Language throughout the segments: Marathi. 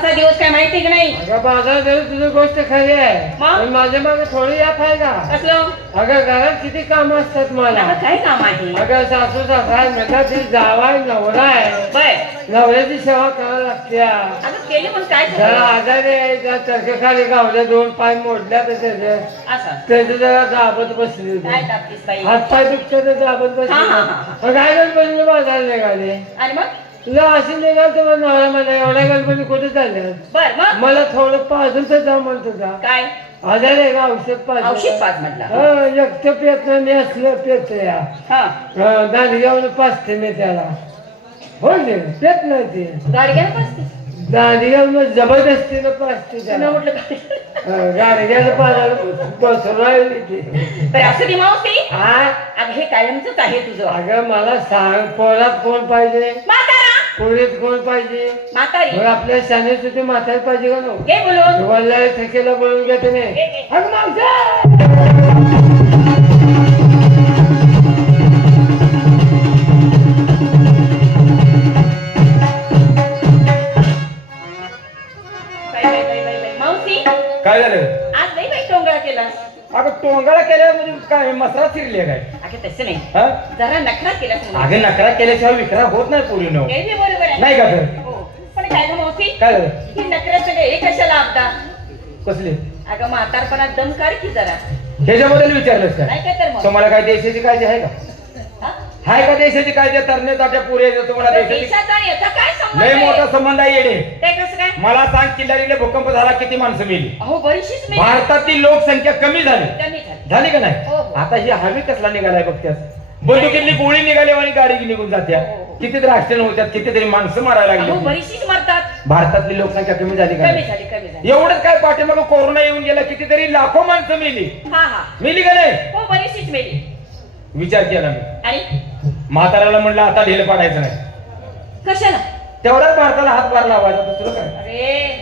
असा दिवस काय माहिती की नाही? अगं बाजार जरी तुझी गोष्ट खरी आहे. मग? पण माझ्या मागे थोडी आहे का? कसलं अगं घरात किती काम असतात मला. आता काय काम आहे? अगं सासू सासरा म्हणतात ती जावाय नवरा आहे. बर. नवऱ्याची सेवा करावी लागते आता केली पण काय जरा झालं? आजारी आहे त्या तडकेखाली गावल्या दोन पाय मोडल्या तर त्याचे. असं. त्याचे जरा दाबत बसली काय होती टाकतीस बाई? हात पाय दुखते तर दाबत बसली हा, हा, हा, मग काय गणपती बाजार निघाले? आणि मग? तुला अशी निघाल तर नवरा मला एवढ्या गणपती कुठे चालल्या? बर मग? मला थोडं पाजून तर जा म्हणतो का काय? आजार आहे का औषध पाज औषध पाच म्हटलं. हो एकटं पेत नाही मी असलं पेत या हा. दांडग्यावर पाचते मी त्याला. हो दे पेत नाही ते. गाडी घ्या पस्तीस दांडग्यावर जबरदस्तीनं पाचते त्याला. म्हटलं गाडग्याला पाजायला बसून राहिली ती. असं ती मावशी. हा? अगं हे कायमच आहे तुझं. अगं मला सांग पोरात कोण पाहिजे? म्हातारा. पोरीत कोण पाहिजे? म्हातारी. आपल्या शाळेत सुद्धा म्हातारी पाहिजे का नो? घे बोलून. वल्ला थकेला बोलून घेते नाही घे, घे. अगं मावशी! बाई, बाई, बाई, बाई, बाई. मावशी काय झालं? आज नाही बाई टोंगळा केलास. अगं टोंगाळा केल्या म्हणजे काय मसरा चिरले काय? अगं तसं नाही. हा? जरा नखरा केलास म्हणून. अगं नकरा केल्याशिवाय विकरा होत नाही पोरी न हे बी बरोबर आहे. नाही का तर हो. पण काय गं मावशी? काय झालं? ही नखरा सगळे हे कशाला आपदा? कसले? अगं म्हातारपणात दम काढ की जरा. ह्याच्याबद्दल विचारलंस काय? नाही काय तर मग. तुम्हाला काय देशाची काळजी आहे का? हा? हाय का देशाची काळजी? तरणे ताट्या पुरे तुम्हाला तर देशाची देशाचा आणि याचा काय संबंध लय मोठा? संबंध आहे येडे ते कसं काय? मला सांग किल्लारीला भूकंप झाला किती माणसं मेली? अहो बरीचशीच मी भारतातील लोकसंख्या कमी झाली. कमी झाली. झाली का नाही? हो. आता ही हवी कसला निघालाय बघत्यास? बंदुकीतली गोळी निघाली आणि गाडी निघून जात्या. हो, हो. कितीतरी ऍक्सिडेंट होत्यात कितीतरी माणसं मारायला लागली. बरीचशीच मरतात. भारतातली लोकसंख्या कमी झाली का कमी नाही? झाली कमी झाली. एवढंच काय पाठीमागं कोरोना येऊन गेला कितीतरी लाखो माणसं मेली. हा हा. मेली का नाही? हो बरीचशीच मेली. विचार केला मी. आणि? म्हाताऱ्याला म्हणलं आता ढेल पाडायचं नाही. कशाला? तेवढाच भारताला हातभार लावायचा दुसरं काय? अरे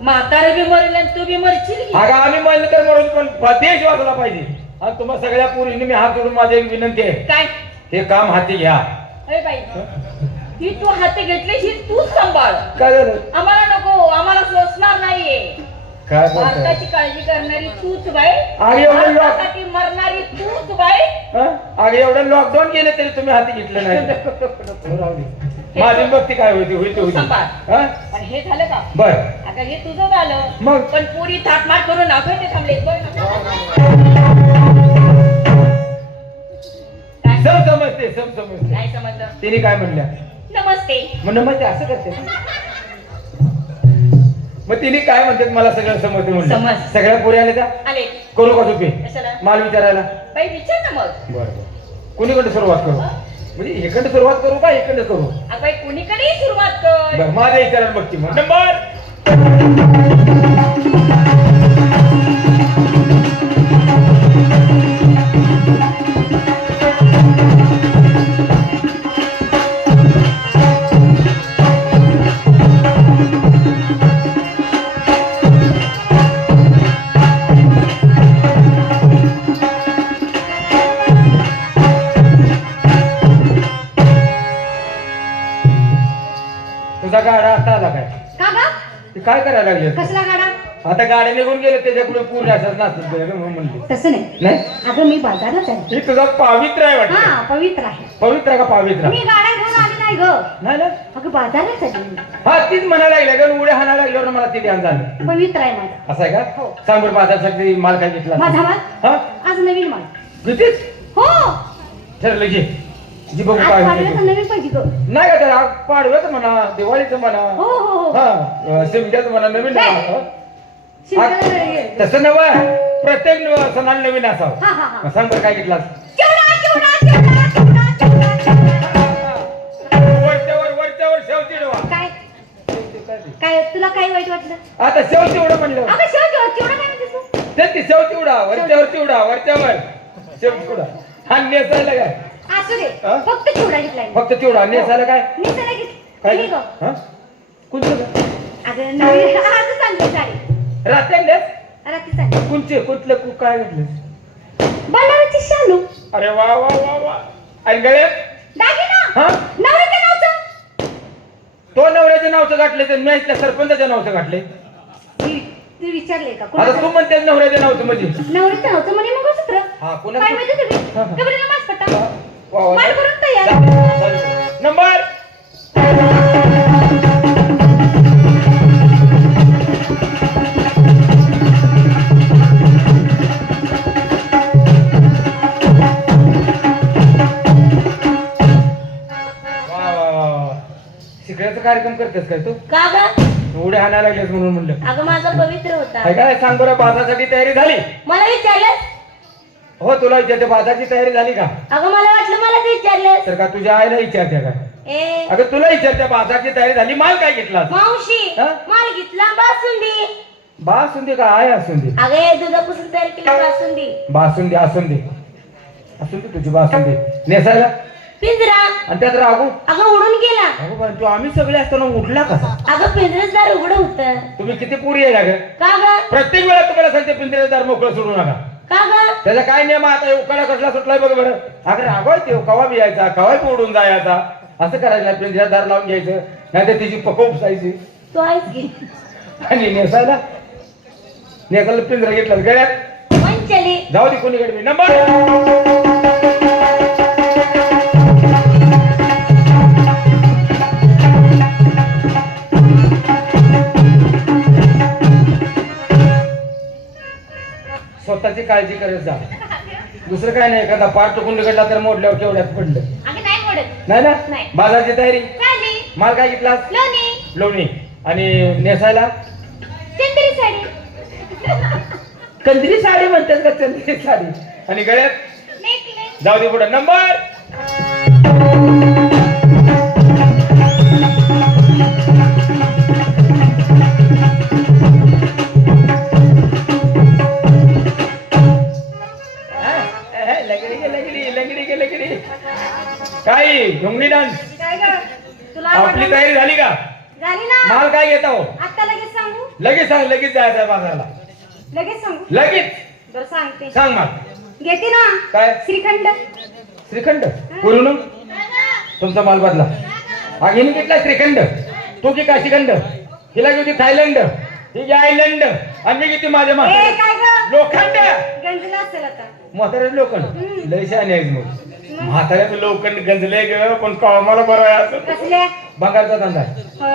म्हातारे बी मरेल आणि तू बी मरशील की. अगं आम्ही म्हणलं तर मरून पण देश वाचला पाहिजे. आणि तुम्हा सगळ्या पोरींनी मी हात जोडून माझी एक विनंती आहे. काय? हे काम हाती घ्या. अरे बाई ही तू हाती घेतली ही तूच सांभाळ. काय झालं? आम्हाला नको आम्हाला सोसणार नाहीये. काय बोलताय? भारताची काळजी करणारी तूच बाई. अरे एवढं लॉक भारतासाठी मरणारी तूच बाई. हं? अगं एवढं लॉकडाऊन गेले तरी तुम्ही हाती घेतलं नाही. राहू दे. माझी भक्ती काय होती होईल होती. हं? पण हे झालं का? बर. आता हे तुझं झालं. मग? पण पुरी थाटमाट करून ते थांबले? बरं. सब समजते सब समजते. काय समजलं. तिने काय म्हणल्या? नमस्ते. मग नमस्ते असं करते. मग तिने काय म्हणतात मला सगळं समजते म्हणलं? समज. सगळ्या पुढे आले का? आले. करू का चुपे कशाला? माल विचारायला. बाई विचार ना मग. बरं बरं. कुणीकडे सुरुवात करू? म्हणजे इकडे सुरुवात करू का इकडे करू? अगं बाई कुणीकडेही सुरुवात कर. बरं माझ्या विचारायला बघती मग. नंबर! गाडी निघून गेले त्याच्याकडे पूर्ण असंच नाचत गेलं म्हणून म्हणली. तसं नाही. नाही? अगं मी बाजारात आहे. ही तुझा पावित्र आहे वाटतं. हा पवित्र आहे. पवित्र का पावित्र? मी गाड्या घेऊन आली नाही ग. नाही ना? अगं बाजारात आहे. मी. हा तीच म्हणायला लागल्या कारण उड्या हाणायला लागल्यावर मला ते ध्यान झालं. पवित्र आहे माझा. असं आहे का? हो. सांग बरं बाजारसाठी माल काय घेतला? माझा माल? हा? आज नवीन माल. हो. ठरलं घे जी बघू आज काय पाडव्याचं होतं. नवीन पाहिजे ग. नाही का त्याला? पाडव्याचं म्हणा दिवाळीचं म्हणा. हो हो हो. हा शिमग्याचं म्हणा नवीन नाही. म्हणा. तसं नव प्रत्येक सणाला नवीन असावं. हा हा हा. सांग बरं काय चिडवा काय? काय तुला काय वाईट वाटलं? आता शेव चिवडा म्हणलं. तू? शेव चिवडा वरच्यावर चिवडा वरच्यावर शेव चिवडा हा नेसायला काय? असू दे. हा? फक्त चिवडा. फक्त चिवडा नेसायला काय? मी त्याला घेतली. काय? हे. हा ग? अगं साडी रात्री? रात्री आणली कोणचे कुठलं कु- काय घेतलं बनारसची शालू अरे वा वा वा वा. आणि गळ्यात? दागिना. हा? नवरीच्या नावचं. तो नवऱ्याच्या नावचं गाठले तर मी इथल्या सरपंचाच्या नावचं गाठले मी- तू विचारले का? आता कोणाचं? तू म्हणते नवऱ्याच्या नावचं म्हणजे? नवरीचं नव्हतं म्हणे हा, कोणाचं? काय माहिती तुम्ही? हा, हा. कबरीला मास पट्टा वा, वा. माल करून तयार. करतेस काय तू? का ग? उड्या हाणायला लागलेस म्हणून म्हणलं. अगं माझा पवित्र होता. काय काय सांग बरं बाजारासाठी तयारी झाली? मला विचारलं हो तुला विचारते बाजारची तयारी झाली का? अगं मला वाटलं मलाच विचारलं तर का तुझ्या आईला विचारते का? ए. अगं तुला विचारते बाजारची तयारी झाली माल काय घेतला मावशी हा? माल घेतला बासुंदी. बासुंदी का? आहे असून अगं हे दुधापासून तयार केली बासुंदी. बासुंदी असून दे असून दे तुझी बासुंदी. नेसायला? पिंजरा. आणि त्यात रागू? अगं उडून गेला. अगं पण तू आम्ही सगळे असताना उठला कसा? अगं पिंजराच दार उघड होत. तुम्ही किती पुरी आहे ग? का ग? प्रत्येक वेळा तुम्हाला सांगते पिंजऱ्याचं दार मोकळं सोडू नका. का ग? त्याचा काय नियम आहे आता? उकाडा कसला सुटलाय बघ बरं. अगं रागवाय ते कवा बी यायचा कवा उडून जायचा? असं करायचं नाही पिंजऱ्यात दार लावून घ्यायचं नाही तर तिची पकव उपसायची. तू आहेस की? आणि नेसायला? नेसायला पिंजरा घेतला गळ्यात जाऊ दे कोणीकडे मी नंबर काळजी करत जा. दुसरं काय नाही एखादा पाठ टुकून निघडला तर मोडल्यावर केवढ्यात पडलं. नाही मोडत. नाही ना? नाही. बाजारची तयारी? चालली. माल काय घेतलास लोणी. लोणी. आणि नेसायला? चंद्री साडी. कंदरी साडी म्हणतात का? चंद्री साडी. आणि गळ्यात? नेकलेस. जाऊ दे पुढे. नंबर! डान्स काय ग? तुला आपली आवडलं? तयारी झाली का? झाली ना. माल काय घेता? हो आता लगेच सांगू? लगेच सांग लगेच जायचं आहे बाजाराला. लगेच सांगू? लगेच. बरं सांगते. सांग माल. घेते ना. काय? श्रीखंड. श्रीखंड? बोलून तुमचा माल बदला. हिने घेतला श्रीखंड. तू की काशीखंड? हिला घेतली थायलंड. ही घे आयलंड. आणि मी घेतली माझ्या ए म्हाताऱ्या काय ग? लोखंड. गंजला असेल आता. म्हाताऱ्याचं लोखंड. लय शहाणे आहेस मग. म्हाताऱ्याचं लोखंड गंजलंय ग पण कामाला बरं आहे असं. कसल्या बंगारचा धंदा आहे. हो,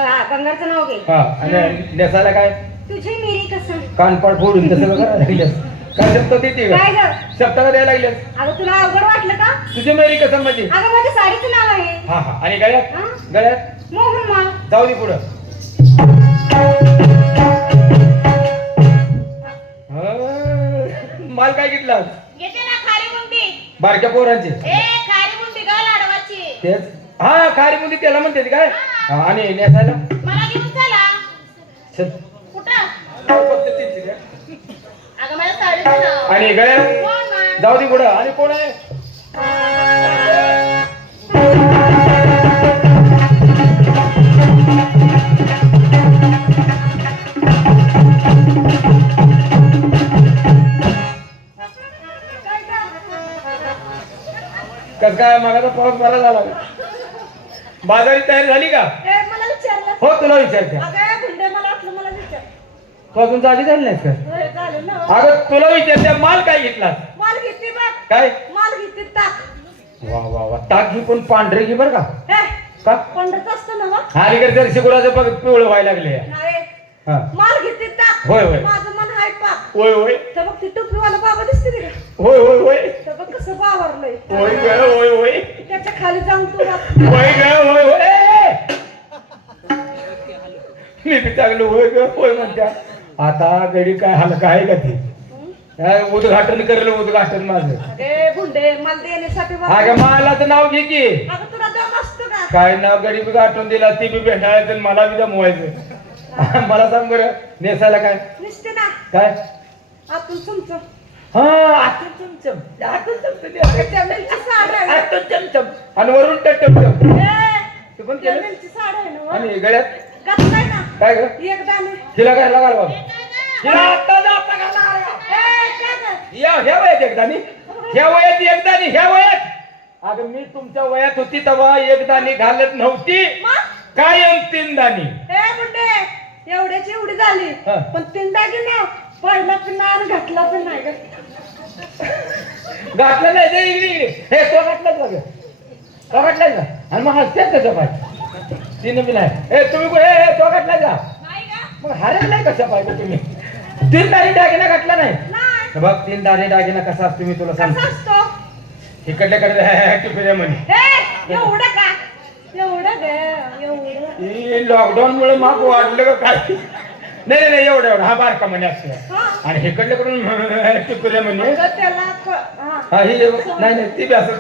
नाव घे. हा आणि नेसायला काय? तुझी मिरी कसं? कानपाट फोडून तसं लागल्यास काय शब्द देते काय ग? शब्द का द्यायला अगं तुला अवघड वाटलं का? तुझी मेरी कसं म्हणजे? अगं माझ्या साडीचं नाव आहे. हा हा. आणि गळ्यात? हा? गळ्यात? मोहन माल जाऊ दे पुढं. हा, माल काय घेतला घेते बारक्या पोरांचे. ए खारी बुंदी ग लाडवाची. तेच. हा खारी मुली त्याला म्हणते ते काय? हा, आणि नेसायला? मला घेऊन चला. चल. कुठं? फक्त. अगं आणि कोण मा? जाऊ दे पुढं. आणि कोण आहे? पाऊस बरा झाला? बाजारी तयारी झाली का? ए, मला विचारलं. हो तुला विचारते. अगं गुंडे मला वाटलं मला विचार. तू अजून जागी झाली नाहीस का? होय, झालं ना. अगं तुला विचारते माल काय घेतला? माल घेते बघ. काय? माल घेते टाक वा वा वा. ताक घे पण पांढरे घे बरं का? पंढरच असतं ना मग? अलीकडे जर्सी गुराचं बघ पिवळं व्हायला लागले नाही हा माल घेते टाक. होय, होय. माझं मन हाय पाक. होय होय. तर ती टोपीवाला बाबा दिसते होय होय होय. तर बघ कसं बावरलंय होय ग होय होय. त्याच्याखाली जाऊन तू वाप- होय ग होय होय. मी बी चांगलं होय ग होय म्हणत्या. आता गडी काय हलका आहे का ती? काय उद्घाटन करेल उद्घाटन माझं. अरे गुंडे मला देण्यासाठी वाप- अगं मालाचं नाव घे की. अगं तुला दम असतो का? काय नाव गडी बी गाठून दिला ती बी भेटायचं आणि मला बी जमवायचं मला सांग बरं नेसायला काय? निसते ना. काय? आतून चमचम. हा. आतून चमचम. आतून चमचम. चमेलची साड आहे आतून चमचम. आणि वरून टमटम तू पण केलं चमेलची साड आहे ना. आणि गळ्यात? घातलाय ना. काय ग? एक दाणे. हिला काय लागाल बाबा? आता गं? या ह्या वयात एकदानी ह्या वयात एकदानी ह्या वयात. अगं मी तुमच्या वयात होती तेव्हा एकदानी घालत नव्हती. मग? कायम तीन दाणी. ए मुंडे एवढ्याची एवढी झाली. हा. पण तीन दागिना पहिला पण नाही आणि घातला पण नाही ग. घातलं नाही ते इकडे इकडे. हे तो घातलाच बघ तो घातलाय का आणि मग हसतेच त्याच्या पाय? तीन बी नाही. हे तुम्ही कुठे? हे तो घातलाय का? नाही का मग हरत नाही कशा पाहिजे तुम्ही? तीन दाणी दागिना घातला नाही. नाही. हे बघ तीन दाणे दागिना कसा असतो मी तुला कसा सांगतो. असतो? इकडल्याकडे टिपऱ्या म्हणे. ए एवढं का? एवढं ग एवढं. लॉकडाऊन मुळे माग वाढलं का काय? नाही नाही, नाही एवढं एवढं. हा बारका म्हणे असं. हा. आणि इकडल्याकडून टिपऱ्या म्हणे. अगं त्याला क- हा. हा ही नाही नाही ती बी असं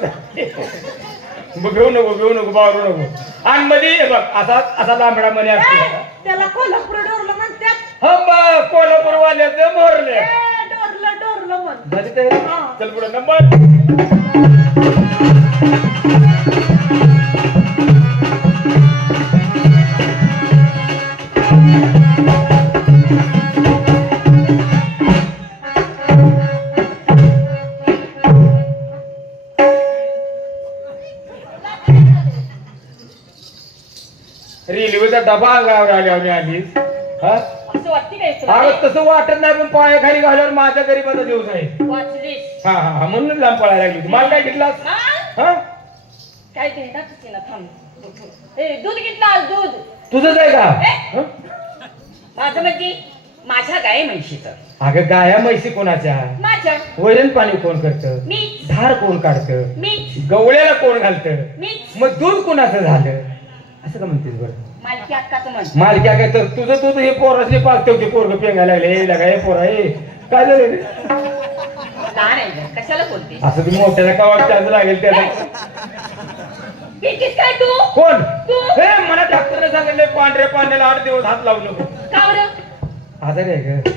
घेऊ नको घेऊ नको बावरू नको. आणि मध्ये हे बघ असा असा लांबडा म्हणे ए, असतो त्याला कोल्हापूर डोरलं म्हणतात हा बघ कोल्हापूर वाल्याचं मोरले ए, डोरलं डोरलं म्हण. झाली ते हा. चल पुढे नंबर. रेल्वेचा डबा अंगावर आल्यावर आलीस हा? असं वाटते काय तुला अगं तसं वाटत नाही पण पायाखाली घालून माझ्या गरीबाचा दिवस आहे वाचलीस. हा हा हा म्हणून लांब पळायला लागली होती. मला काय घेतलास हा? हा? काय ना थांब. ए दूध घेतलं आज दूध. तुझंच आहे का? हं? म्हणजे माझ्या गाय म्हैशीचं. अगं गाया म्हैशी कोणाच्या? माझ्या. वैरण पाणी कोण करतं? मी. धार कोण काढतं? मीच गवळ्याला कोण घालतं? मीच मग दूध कोणाचं झालं? असं का म्हणतेस बरं? मालकी अक्काचं म्हण मालक्या काय तर तुझं दूध हे पोरासली पाचते होते पोरग पेंगायला लागले. हे लगा हे पोरा हे काय झालं रे? लहान आहे गं, कशाला बोलते असं तुम्ही मोठ्याला का वाटतं लागेल त्याला. भीतीस काय तू? कोण? तू. हे मला डॉक्टरने सांगितले पांढऱ्या पांढऱ्याला आठ दिवस हात लावू नको. का बरं? आजारी आहे ग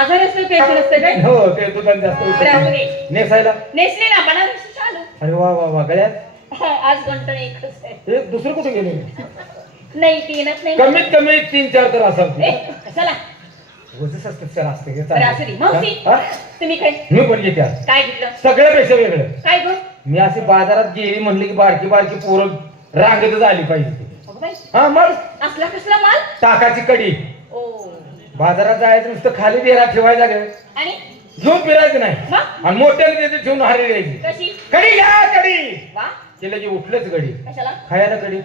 आजार असतो पेशंट असते काय? हो ते दुधात जास्त बरं. नेसायला. नेसले ना बनारसी चालू अरे वा वा वा गळ्यात? आज गंटण एकच आहे. हे दुसरं कुठे गेले? नाही तीनच नाही. कमीत कमी तीन चार तर असाल ए, कशाला रोजच असतं सर असते बरं असू दे. मावशी? हा? तुम्ही काय मी पण घेते आज. काय घेतलं? सगळं पेशा वेगळं. काय गो? मी अशी बाजारात गेली म्हणली की बारकी बारकी पोरं रांगेतच आली पाहिजे. ती. अगं बाई हा मग? असला कसला माल? टाकाची कडी. ओ. बाजारात जायचं नुसतं खाली ठेवायचा ग आणि? घेऊन फिरायचं नाही. मग? आणि मोठ्याने त्याची ठेवून हारी द्यायची. कशी? कडी घ्या कडी. वा. केलं की उठलंच गडी कशाला? खायला कडी.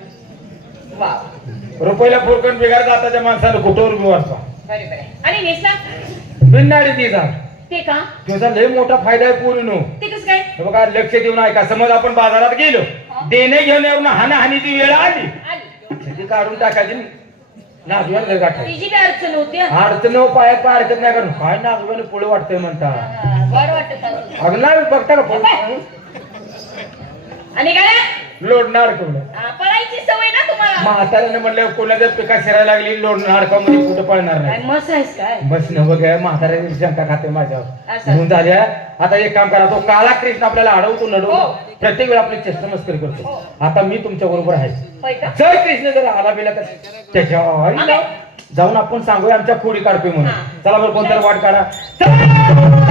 वा. रुपयाला फोरकन बिगार जाताच्या माणसाला कुठवर बी वाचवा. बरे बरे आणि नेसला? बिननाडी ती जा. ते का? त्याचा लय मोठा फायदा आहे पूर्ण ते कसं काय? हे बघा लक्ष देऊन ऐका. समज आपण बाजारात गेलो. देणे घेऊन येऊन हानाहानीची वेळ आली. आली ती काढून टाकायची गाठायची. तिची बी अडचण होती? हा. अडचण हो, पायात पाय अडचण नाही करून. काय नागव्यानं पुढे वाटतंय म्हणता. हा, बरं वाटत अजून. अगं नाही बघता का पुढं? आणि काय? लोडणार हा, पळायची सवय ना तुम्हाला म्हाताऱ्याने म्हणलं कोणाच्या पिका शिरायला लागली का म्हणजे कुठं पळणार काय नाही मस आहेस काय बस न बघ म्हाताऱ्याने शंका खाते माझ्यावर असं. म्हणून झाल्या आता एक काम करा तो काळा कृष्ण आपल्याला अडवतो हो. नडवतो प्रत्येक वेळा आपली चेष्टा मस्करी करतो हो. आता मी तुमच्या बरोबर आहे होय का जर कृष्ण जर आला बिला तर त्याच्या आईला? जाऊन आपण सांगूया आमच्या खोडी काढतोय म्हणून. चला बरं कोणतरी वाट काढा चला!